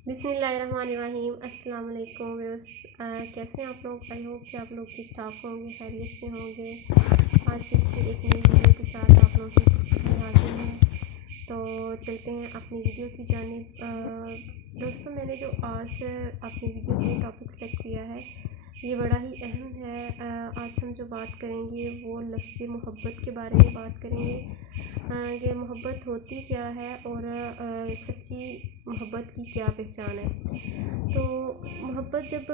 बिस्मिल्लाहिर्रहमानिर्रहीम। अस्सलाम वालेकुम व्यूअर्स, कैसे हैं आप लोग। आई होप कि आप लोग ठीक ठाक होंगे, खैरियत से होंगे। आज फिर से एक नई वीडियो के साथ आप लोगों की हाजिर हैं। तो चलते हैं अपनी वीडियो की जानिब। दोस्तों, मैंने जो आज अपनी वीडियो के टॉपिक सेलेक्ट किया है ये बड़ा ही अहम है। आज हम जो बात करेंगे वो लफ्ज़ मोहब्बत के बारे में बात करेंगे कि मोहब्बत होती क्या है और सच्ची मोहब्बत की क्या पहचान है। तो मोहब्बत जब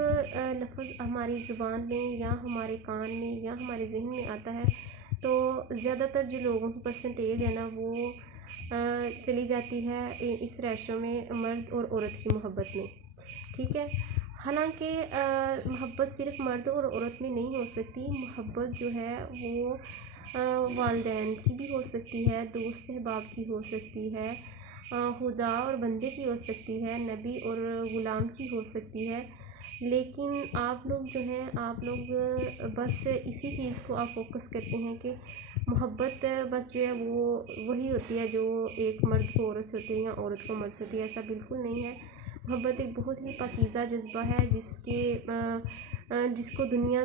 लफ्ज़ हमारी ज़ुबान में या हमारे कान में या हमारे जहन में आता है तो ज़्यादातर जो लोगों की परसेंटेज है ना वो चली जाती है इस रेशो में मर्द और औरत की मोहब्बत में। ठीक है, हालांकि मोहब्बत सिर्फ मर्द और औरत में नहीं हो सकती। मोहब्बत जो है वो वालिदैन की भी हो सकती है, दोस्त अहबाब की हो सकती है, खुदा और बंदे की हो सकती है, नबी और ग़ुलाम की हो सकती है। लेकिन आप लोग जो हैं आप लोग बस इसी चीज़ को आप फोकस करते हैं कि मोहब्बत बस जो है वो वही होती है जो एक मर्द को औरत से होती है या औरत को मर्द से होती है। ऐसा बिल्कुल नहीं है। मोहब्बत एक बहुत ही पाकीज़ा जज्बा है जिसको दुनिया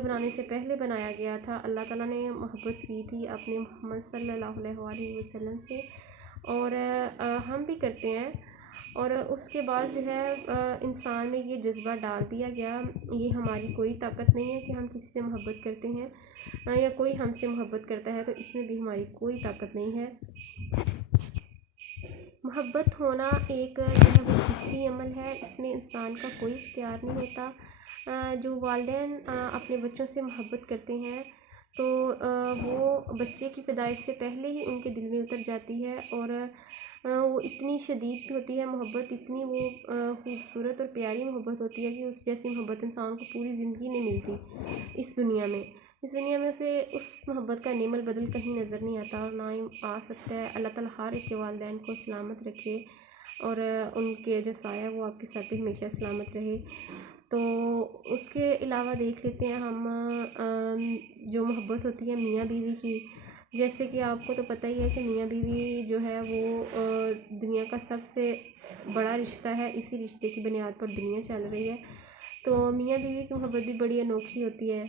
बनाने से पहले बनाया गया था। अल्लाह ताला ने मोहब्बत की थी अपने मोहम्मद सल्लल्लाहु अलैहि वसल्लम से, और हम भी करते हैं। और उसके बाद जो है इंसान में ये जज्बा डाल दिया गया। ये हमारी कोई ताकत नहीं है कि हम किसी से मोहब्बत करते हैं या कोई हमसे मोहब्बत करता है, तो इसमें भी हमारी कोई ताकत नहीं है। मोहब्बत होना एक जो है वो फितरी अमल है, इसमें इंसान का कोई इख्तियार नहीं होता। जो वालिदैन अपने बच्चों से मोहब्बत करते हैं तो वो बच्चे की पैदाइश से पहले ही उनके दिल में उतर जाती है, और वो इतनी शदीद होती है मोहब्बत, इतनी वो खूबसूरत और प्यारी मोहब्बत होती है कि उस जैसी मोहब्बत इंसान को पूरी ज़िंदगी नहीं मिलती इस दुनिया में। इस दुनिया में से उस मोहब्बत का नेमल बदल कहीं नज़र नहीं आता और ना ही आ सकता है। अल्लाह ताला हर एक के वालिदैन को सलामत रखे और उनके जो साया है वो आपके साथ भी हमेशा सलामत रहे। तो उसके अलावा देख लेते हैं हम जो मोहब्बत होती है मियाँ बीवी की। जैसे कि आपको तो पता ही है कि मियाँ बीवी जो है वो दुनिया का सबसे बड़ा रिश्ता है। इसी रिश्ते की बुनियाद पर दुनिया चल रही है। तो मियाँ बीवी की मोहब्बत भी बड़ी अनोखी होती है।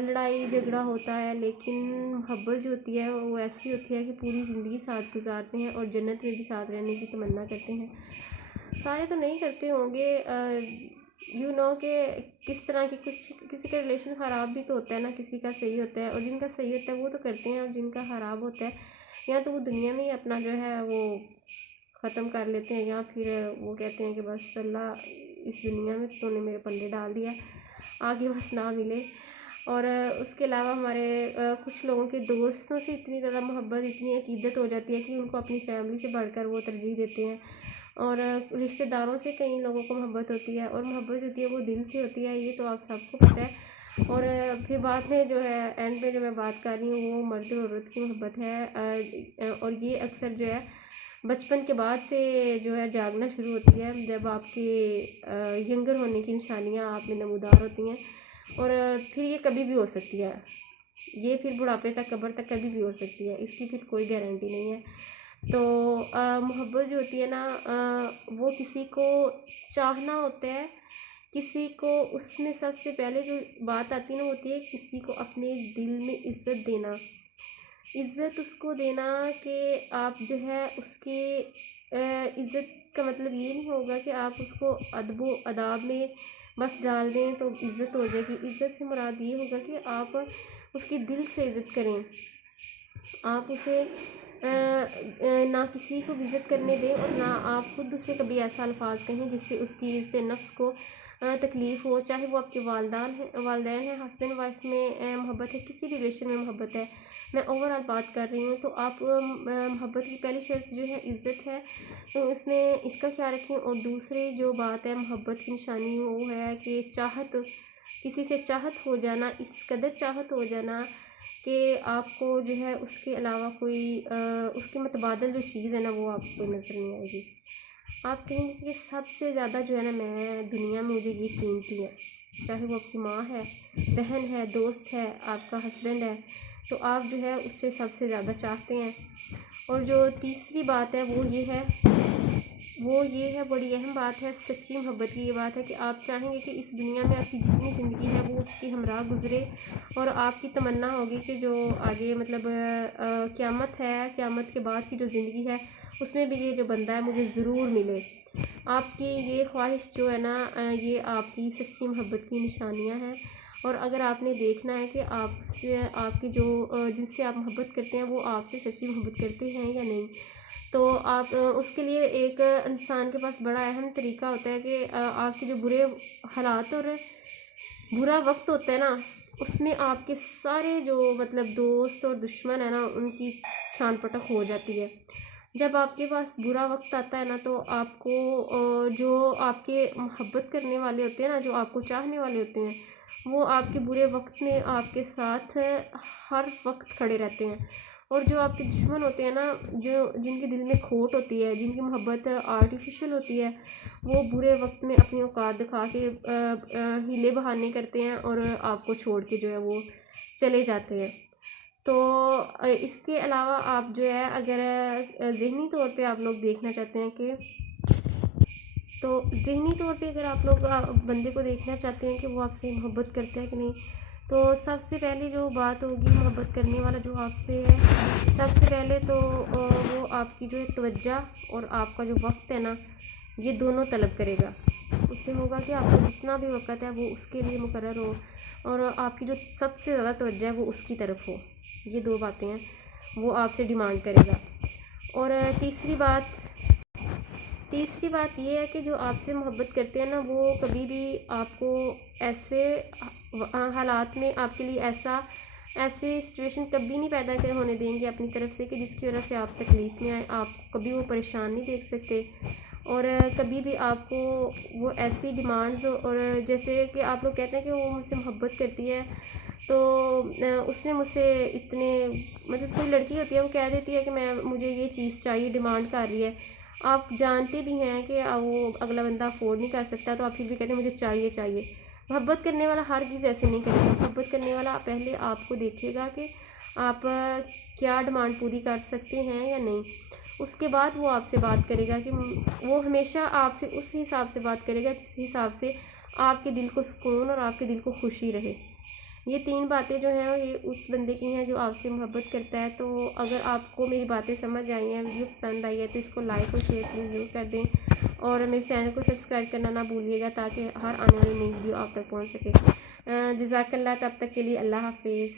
लड़ाई झगड़ा होता है, लेकिन मोहब्बत जो होती है वो ऐसी होती है कि पूरी ज़िंदगी साथ गुजारते हैं और जन्नत में भी साथ रहने की तमन्ना करते हैं। सारे तो नहीं करते होंगे, यू नो कि किस तरह की किसी का रिलेशन ख़राब भी तो होता है ना, किसी का सही होता है, और जिनका सही होता है वो तो करते हैं, और जिनका ख़राब होता है या तो वो दुनिया में ही अपना जो है वो ख़त्म कर लेते हैं, या फिर वो कहते हैं कि बस अल्लाह इस दुनिया में तूने मेरे पल्ले डाल दिया, आगे बस ना मिले। और उसके अलावा हमारे कुछ लोगों के दोस्तों से इतनी ज़्यादा मोहब्बत, इतनी अकीदत हो जाती है कि उनको अपनी फैमिली से बढ़कर वो तरजीह देते हैं। और रिश्तेदारों से कई लोगों को मोहब्बत होती है, और मोहब्बत होती है वो दिल से होती है, ये तो आप सबको पता है। और फिर बाद में जो है एंड में जो मैं बात कर रही हूँ वो मर्द और औरत की मोहब्बत है। और ये अक्सर जो है बचपन के बाद से जो है जागना शुरू होती है, जब आपके यंगर होने की निशानियाँ आप में नमूदार होती हैं। और फिर ये कभी भी हो सकती है, ये फिर बुढ़ापे तक, कब्र तक कभी भी हो सकती है, इसकी फिर कोई गारंटी नहीं है। तो मोहब्बत जो होती है ना वो किसी को चाहना होता है, किसी को उसमें सबसे पहले जो बात आती है ना होती है किसी को अपने दिल में इज़्ज़त देना। इज़्ज़त उसको देना कि आप जो है उसके इज़्ज़त का मतलब ये नहीं होगा कि आप उसको अदब अदाब में बस डाल दें तो इज़्ज़त हो जाएगी। इज़्ज़त से मुराद ये होगा कि आप उसकी दिल से इज़्ज़त करें, आप उसे ना किसी को इज़्ज़त करने दें और ना आप खुद उससे कभी ऐसा अल्फाज कहें जिससे उसकी इज़्ज़त नफ्स को तकलीफ़ हो। चाहे वो आपके वालिदैन हैं, हस्बैंड वाइफ में मोहब्बत है, किसी भी रिलेशन में मोहब्बत है, मैं ओवरऑल बात कर रही हूँ। तो आप मोहब्बत की पहली शर्त जो है इज़्ज़त है, तो इसमें इसका ख्याल रखें। और दूसरी जो बात है मोहब्बत की निशानी वो है कि चाहत, किसी से चाहत हो जाना, इस कदर चाहत हो जाना कि आपको जो है उसके अलावा कोई उसके मुतबादल जो चीज़ है ना वो आपको नज़र नहीं आएगी। आप कहेंगे कि सबसे ज़्यादा जो है ना मैं दुनिया में मुझे ये कीमती है, चाहे वो आपकी माँ है, बहन है, दोस्त है, आपका हस्बैंड है, तो आप जो है उससे सबसे ज़्यादा चाहते हैं। और जो तीसरी बात है वो ये है वो ये है, बड़ी अहम बात है सच्ची मोहब्बत की। ये बात है कि आप चाहेंगे कि इस दुनिया में आपकी जितनी ज़िंदगी है वो उसकी हमराह गुज़रे, और आपकी तमन्ना होगी कि जो आगे मतलब क़यामत है, क़यामत के बाद की जो ज़िंदगी है उसमें भी ये जो बंदा है मुझे ज़रूर मिले। आपकी ये ख्वाहिश जो है ना, ये आपकी सच्ची मोहब्बत की निशानियाँ हैं। और अगर आपने देखना है कि आपसे आपकी जो जिनसे आप मोहब्बत करते हैं वो आपसे सच्ची मोहब्बत करते हैं या नहीं, तो आप उसके लिए एक इंसान के पास बड़ा अहम तरीका होता है कि आपके जो बुरे हालात और बुरा वक्त होता है ना, उसमें आपके सारे जो मतलब दोस्त और दुश्मन है ना, उनकी छान पटक हो जाती है। जब आपके पास बुरा वक्त आता है ना, तो आपको जो आपके मोहब्बत करने वाले होते हैं ना, जो आपको चाहने वाले होते हैं, वो आपके बुरे वक्त में आपके साथ हर वक्त खड़े रहते हैं। और जो आपके दुश्मन होते हैं ना, जो जिनके दिल में खोट होती है, जिनकी मोहब्बत आर्टिफिशियल होती है, वो बुरे वक्त में अपनी औकात दिखा के हीले बहाने करते हैं और आपको छोड़ के जो है वो चले जाते हैं। तो इसके अलावा आप जो है, अगर ज़हनी तौर पे आप लोग देखना चाहते हैं कि तो ज़हनी तौर पे अगर आप लोग बंदे को देखना चाहते हैं कि वो आपसे मोहब्बत करता है कि नहीं, तो सबसे पहले जो बात होगी मोहब्बत करने वाला जो आपसे है, सबसे पहले तो वो आपकी जो है तवज्जो और आपका जो वक्त है ना, ये दोनों तलब करेगा। उससे होगा कि आपको जितना भी वक़्त है वो उसके लिए मुकर्रर हो, और आपकी जो सबसे ज़्यादा तवज्जो है वो उसकी तरफ हो। ये 2 बातें हैं वो आपसे डिमांड करेगा। और तीसरी बात ये है कि जो आपसे मोहब्बत करते हैं ना, वो कभी भी आपको ऐसे हालात में आपके लिए ऐसे सिचुएशन कभी नहीं पैदा कर होने देंगे अपनी तरफ से कि जिसकी वजह से आप तकलीफ़ में आए। आप कभी वो परेशान नहीं देख सकते, और कभी भी आपको वो ऐसी डिमांड्स, और जैसे कि आप लोग कहते हैं कि वो मुझसे मोहब्बत करती है, तो उसने मुझसे इतने मतलब कोई लड़की होती है वो कह देती है कि मुझे ये चीज़ चाहिए, डिमांड कर रही है। आप जानते भी हैं कि वो अगला बंदा अफोर्ड नहीं कर सकता, तो आप फिर भी कहते हैं मुझे चाहिए चाहिए। मोहब्बत करने वाला हर चीज़ ऐसे नहीं करेगा। मोहब्बत करने वाला पहले आपको देखेगा कि आप क्या डिमांड पूरी कर सकते हैं या नहीं। उसके बाद वो आपसे बात करेगा कि वो हमेशा आपसे उस हिसाब से बात करेगा जिस हिसाब से आपके दिल को सुकून और आपके दिल को खुशी रहे। ये 3 बातें जो हैं ये उस बंदे की हैं जो आपसे मोहब्बत करता है। तो अगर आपको मेरी बातें समझ आई हैं, वीडियो पसंद आई है, तो इसको लाइक और शेयर प्लीज़ ज़रूर कर दें, और मेरे चैनल को सब्सक्राइब करना ना भूलिएगा ताकि हर आने वाली नई वीडियो आप तक पहुँच सके। जज़ाकल्लाह, तब तक के लिए अल्लाह हाफ़िज़।